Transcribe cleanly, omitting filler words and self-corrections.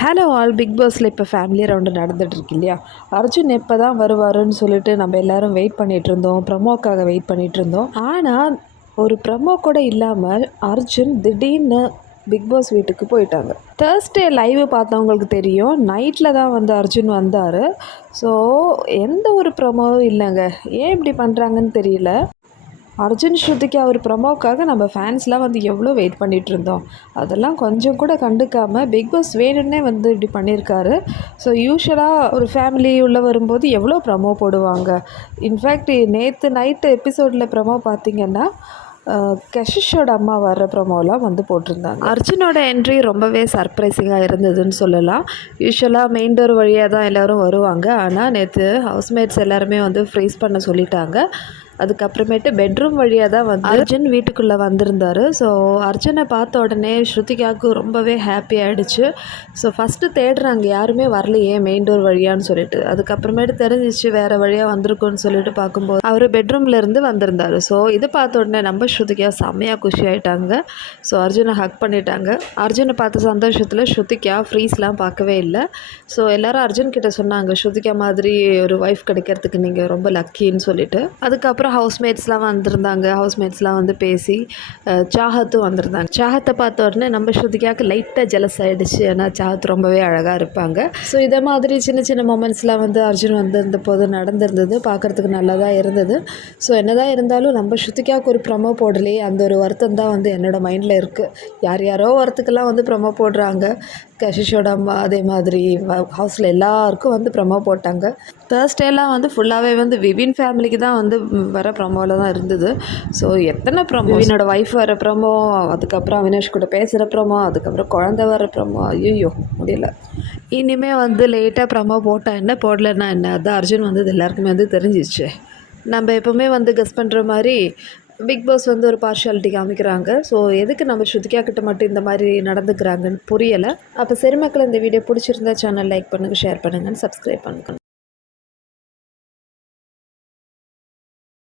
Hello all, big பாஸில் இப்போ family round நடந்துகிட்ருக்கு இல்லையா? அர்ஜுன் எப்போ தான் வருவாருன்னு சொல்லிட்டு நம்ம எல்லோரும் வெயிட் பண்ணிகிட்டு இருந்தோம், ப்ரமோக்காக வெயிட் பண்ணிகிட்டு இருந்தோம். ஆனால் ஒரு ப்ரமோ கூட இல்லாமல் அர்ஜுன் திடீர்னு பிக் பாஸ் வீட்டுக்கு போயிட்டாங்க. தேர்ஸ்டே லைவ் பார்த்தவங்களுக்கு தெரியும், நைட்டில் தான் வந்து அர்ஜுன் வந்தார். ஸோ எந்த ஒரு ப்ரமோவும் இல்லைங்க. ஏன் இப்படி பண்ணுறாங்கன்னு தெரியல. அர்ஜுன் ஸ்ருதிக்கு அவர் ப்ரமோக்காக நம்ம ஃபேன்ஸ்லாம் வந்து எவ்வளோ வெயிட் பண்ணிகிட்டு இருந்தோம். அதெல்லாம் கொஞ்சம் கூட கண்டுக்காமல் பிக் பாஸ் வேணும்னே வந்து இப்படி பண்ணியிருக்காரு. ஸோ யூஸ்வலாக ஒரு ஃபேமிலி உள்ளே வரும்போது எவ்வளோ ப்ரமோ போடுவாங்க. இன்ஃபேக்ட் நேற்று நைட்டு எபிசோடில் ப்ரமோ பார்த்திங்கன்னா கஷிஷோட அம்மா வர்ற ப்ரமோலாம் வந்து போட்டிருந்தாங்க. அர்ஜுனோட என்ட்ரி ரொம்பவே சர்ப்ரைசிங்காக இருந்ததுன்னு சொல்லலாம். யூஸ்வலாக மெயின் டோர் வழியாக தான் எல்லோரும் வருவாங்க. ஆனால் நேற்று ஹவுஸ்மேட்ஸ் எல்லாருமே வந்து ஃப்ரீஸ் பண்ண சொல்லிட்டாங்க. அதுக்கப்புறமேட்டு பெட்ரூம் வழியாக தான் வந்து அர்ஜுன் வீட்டுக்குள்ளே வந்திருந்தார். ஸோ அர்ஜுனை பார்த்த உடனே ஸ்ருதிகாவுக்கு ரொம்பவே ஹாப்பி ஆகிடுச்சு. ஸோ ஃபஸ்ட்டு தேடுறாங்க, யாருமே வரலையே மெயின் டோர் வழியான்னு சொல்லிட்டு. அதுக்கப்புறமேட்டு தெரிஞ்சிச்சு வேறு வழியாக வந்திருக்குன்னு சொல்லிட்டு பார்க்கும்போது அவர் பெட்ரூமில் இருந்து வந்திருந்தார். ஸோ இதை பார்த்த உடனே நம்ம ஸ்ருதிகா செம்மையாக குஷி ஆகிட்டாங்க. ஸோ அர்ஜுனை ஹக் பண்ணிட்டாங்க. அர்ஜுனை பார்த்த சந்தோஷத்தில் ஸ்ருதிகா ஃப்ரீஸ்லாம் பார்க்கவே இல்லை. ஸோ எல்லோரும் அர்ஜுன் கிட்ட சொன்னாங்க, ஸ்ருதிகா மாதிரி ஒரு ஒய்ஃப் கிடைக்கிறதுக்கு நீங்கள் ரொம்ப லக்கின்னு சொல்லிட்டு. அதுக்கப்புறம் ஹவுஸ்மேட்ஸ்லாம் வந்திருந்தாங்க. ஹவுஸ்மேட்ஸ்லாம் வந்து பேசி சாஹத்தும் வந்திருந்தாங்க. சாஹத்தை பார்த்த உடனே நம்ம ஸ்ருதிகாவுக்கு லைட்டாக ஜெலஸ் ஆகிடுச்சு. ஏன்னா சாஹத் ரொம்பவே அழகாக இருப்பாங்க. ஸோ இதை மாதிரி சின்ன சின்ன மொமெண்ட்ஸ்லாம் வந்து அர்ஜுன் வந்திருந்த போது நடந்திருந்தது. பார்க்குறதுக்கு நல்லா தான் இருந்தது. ஸோ என்னதான் இருந்தாலும் நம்ம ஸ்ருதிகாவுக்கு ஒரு ப்ரமோ போடலையே, அந்த ஒரு வருத்தம் தான் வந்து என்னோடய மைண்டில் இருக்குது. யார் யாரோ வரத்துக்கெல்லாம் வந்து ப்ரமோ போடுறாங்க. கஷிஷோட அம்மா அதே மாதிரி ஹவுஸில் எல்லாருக்கும் வந்து ப்ரமோ போட்டாங்க. தேர்ஸ்டேலாம் வந்து ஃபுல்லாகவே வந்து விவின் ஃபேமிலிக்கு தான் வந்து வர ப்ரமோவில் தான் இருந்தது. ஸோ எத்தனை ப்ரமோ, விவினோட ஒய்ஃப் வர ப்ரமோ, அதுக்கப்புறம் அவினாஷ் கூட பேசுகிற ப்ரமோ, அதுக்கப்புறம் குழந்தை வர ப்ரமோ, ஐயோ முடியல. இனிமேல் வந்து லேட்டாக ப்ரமோ போட்டால் என்ன, போடலன்னா என்ன, அதுதான் அர்ஜுன் வந்து எல்லாருக்குமே வந்து தெரிஞ்சிச்சு. நம்ம எப்போவுமே வந்து கெஸ் பண்ணுற மாதிரி பிக் பாஸ் வந்து ஒரு பார்ஷியாலிட்டி காமிக்கிறாங்க. ஸோ எதுக்கு நம்ம ஸ்ருதிகா கிட்ட மட்டும் இந்த மாதிரி நடந்துக்கிறாங்கன்னு புரியலை. அப்போ சரி மக்கள், இந்த வீடியோ பிடிச்சிருந்தா சேனல் லைக் பண்ணுங்கள், ஷேர் பண்ணுங்கள், சப்ஸ்கிரைப் பண்ணுங்கள்.